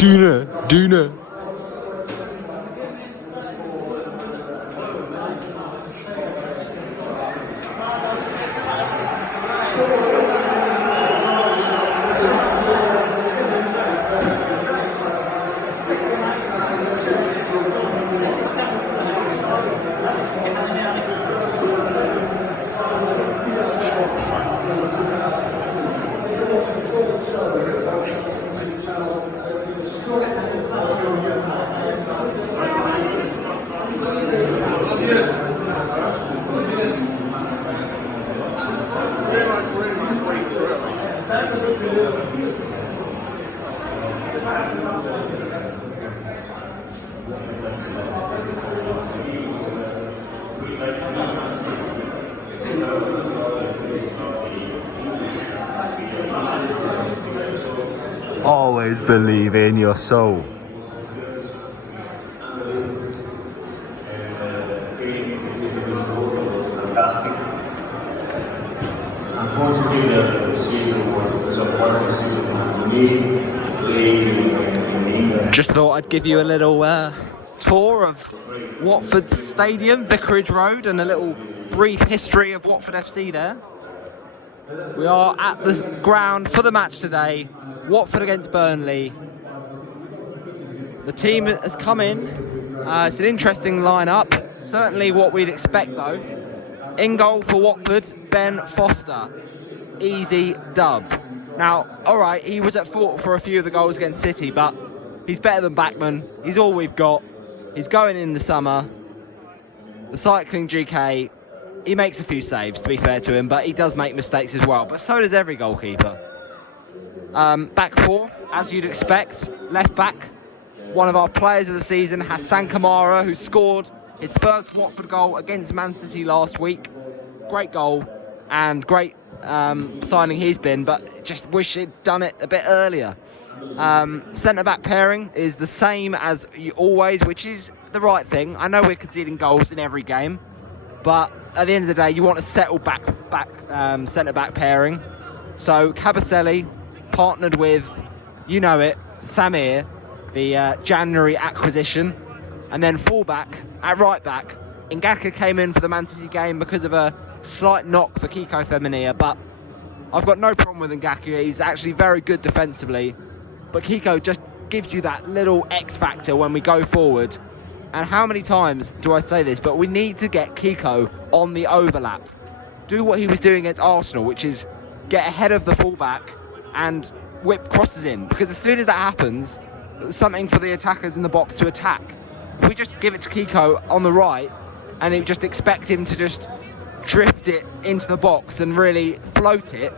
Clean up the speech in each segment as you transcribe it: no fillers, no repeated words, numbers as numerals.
Duna. Always believe in your soul. Fantastic. Unfortunately, the season was a horrible season to me. In England. Just thought I'd give you a little tour of Watford Stadium, Vicarage Road, and a little brief history of Watford FC there. We are at the ground for the match today, Watford against Burnley. The team has come in. It's an interesting lineup, certainly what we'd expect though. In goal for Watford, Ben Foster. Easy dub. Now, alright, he was at fault for a few of the goals against City, but he's better than Bachmann. He's all we've got. He's going in the summer. The cycling GK, he makes a few saves, to be fair to him, but he does make mistakes as well. But so does every goalkeeper. Back four, as you'd expect. Left back, one of our players of the season, Hassan Kamara, who scored his first Watford goal against Man City last week. Great goal and great signing he's been, but just wish he'd done it a bit earlier. Centre-back pairing is the same as always, which is the right thing. I know we're conceding goals in every game, but at the end of the day, you want a settled back centre-back pairing. So Kabasele partnered with, you know it, Samir, the January acquisition, and then full-back at right-back. Ngaka came in for the Man City game because of a slight knock for Kiko Femenia, but I've got no problem with Ngaka. He's actually very good defensively, but Kiko just gives you that little X factor when we go forward. And how many times do I say this, but we need to get Kiko on the overlap. Do what he was doing against Arsenal, which is get ahead of the fullback and whip crosses in, because as soon as that happens, there's something for the attackers in the box to attack. If we just give it to Kiko on the right and then just expect him to just drift it into the box and really float it,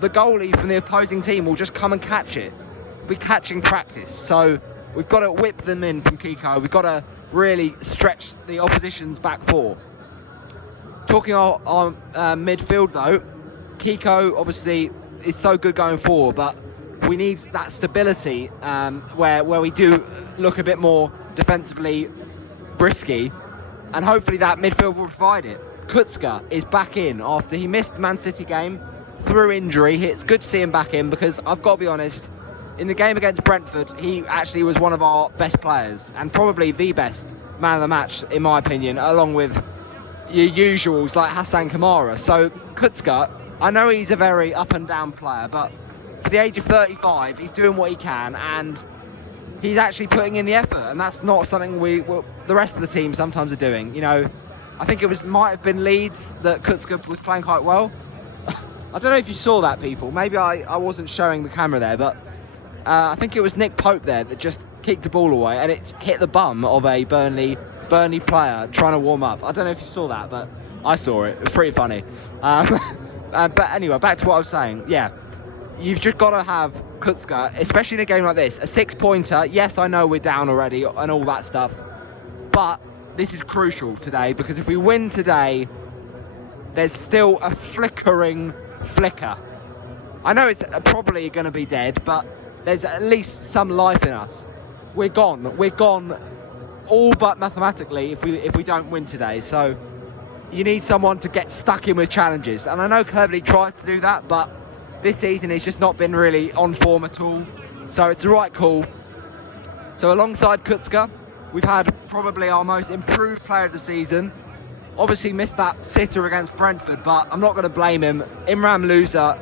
the goalie from the opposing team will just come and catch it. We'll be catching practice. So we've got to whip them in from Kiko. We've got to really stretch the opposition's back four. Talking on midfield though, Kiko obviously is so good going forward, but we need that stability where we do look a bit more defensively brisky, and hopefully that midfield will provide it. Kutska is back in after he missed the Man City game through injury. It's good to see him back in, because I've got to be honest, in the game against Brentford, he actually was one of our best players, and probably the best man of the match, in my opinion, along with your usuals like Hassan Kamara. So Kutska, I know he's a very up and down player, but for the age of 35, he's doing what he can, and he's actually putting in the effort, and that's not something the rest of the team sometimes are doing. You know, I think it might have been Leeds that Kutska was playing quite well. I don't know if you saw that, people. Maybe I wasn't showing the camera there, but I think it was Nick Pope there that just kicked the ball away, and it hit the bum of a Burnley player trying to warm up. I don't know if you saw that, but I saw it. It was pretty funny. But anyway, back to what I was saying. Yeah, you've just got to have Kutska, especially in a game like this, a 6-pointer. Yes, I know we're down already and all that stuff, but this is crucial today, because if we win today, there's still a flicker. I know it's probably going to be dead, but there's at least some life in us. We're gone all but mathematically if we don't win today. So you need someone to get stuck in with challenges, and I know Cleverley tried to do that, but this season he's just not been really on form at all. So it's the right call. So alongside Kutska, we've had probably our most improved player of the season. Obviously missed that sitter against Brentford, but I'm not going to blame him. Imran Louza,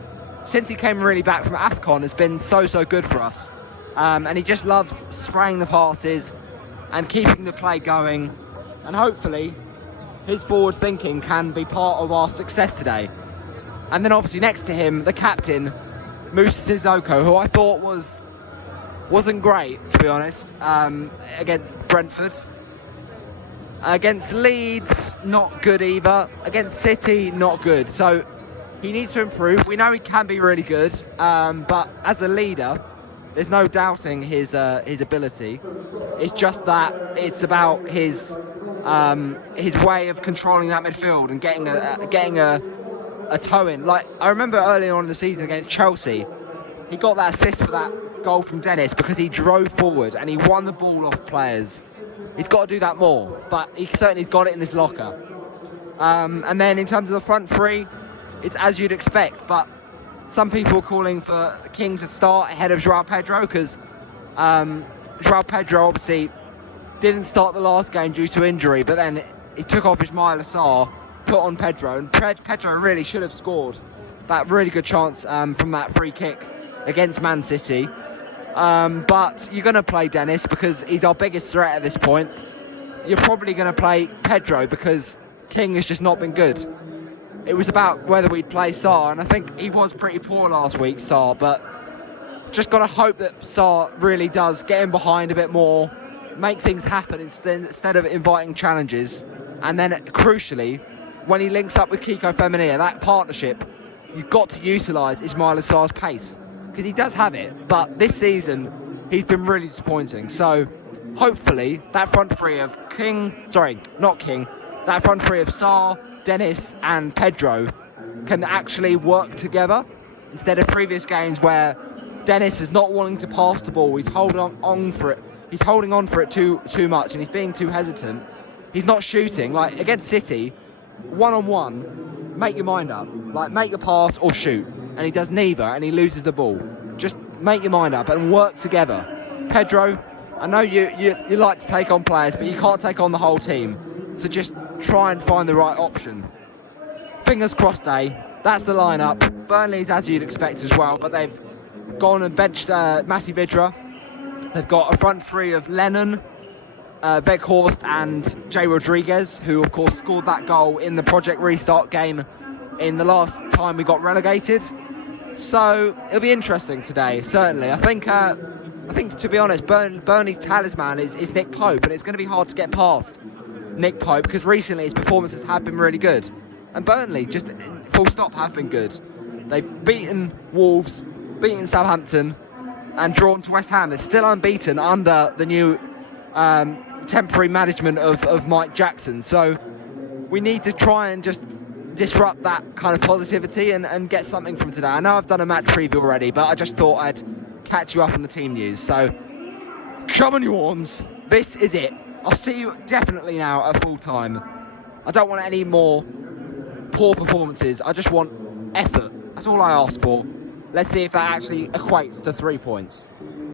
since he came really back from AFCON, has been so good for us. And he just loves spraying the passes and keeping the play going. And hopefully his forward thinking can be part of our success today. And then obviously next to him, the captain, Moussa Sissoko, who I thought wasn't great, to be honest, against Brentford. Against Leeds, not good either. Against City, not good. So he needs to improve. We know he can be really good, but as a leader, there's no doubting his ability. It's just that it's about his way of controlling that midfield and getting a toe in. Like, I remember early on in the season against Chelsea, he got that assist for that goal from Dennis because he drove forward and he won the ball off players. He's got to do that more, but he certainly's got it in his locker. And then in terms of the front three, it's as you'd expect, but some people are calling for King to start ahead of Joao Pedro because Joao Pedro obviously didn't start the last game due to injury, but then he took off Ismail Assar, put on Pedro, and Pedro really should have scored that really good chance from that free kick against Man City. But you're going to play Dennis because he's our biggest threat at this point. You're probably going to play Pedro because King has just not been good. It was about whether we'd play Sarr, and I think he was pretty poor last week, Sarr, but just got to hope that Sarr really does get in behind a bit more, make things happen instead of inviting challenges. And then crucially, when he links up with Kiko Femenia, that partnership, you've got to utilise Ismail Assar's pace because he does have it, but this season he's been really disappointing. So hopefully that front three of that front three of Sarr, Dennis and Pedro can actually work together instead of previous games where Dennis is not wanting to pass the ball. He's holding on for it. He's holding on for it too much and he's being too hesitant. He's not shooting. Like against City, one-on-one, make your mind up. Like make the pass or shoot. And he does neither and he loses the ball. Just make your mind up and work together. Pedro, I know you like to take on players, but you can't take on the whole team. So just try and find the right option. Fingers crossed, that's the lineup. Burnley's as you'd expect as well, but they've gone and benched Matty Vidra. They've got a front three of Lennon, Weghorst and Jay Rodriguez, who of course scored that goal in the Project Restart game in the last time we got relegated. So it'll be interesting today, certainly. I think to be honest, Burnley's talisman is Nick Pope, and it's going to be hard to get past Nick Pope because recently his performances have been really good. And Burnley, just full stop, have been good. They've beaten Wolves, beaten Southampton, and drawn to West Ham. They're still unbeaten under the new temporary management of Mike Jackson. So we need to try and just disrupt that kind of positivity and get something from today. I know I've done a match preview already, but I just thought I'd catch you up on the team news. So come on, you Horns. This is it. I'll see you definitely now at full time. I don't want any more poor performances. I just want effort. That's all I ask for. Let's see if that actually equates to 3 points.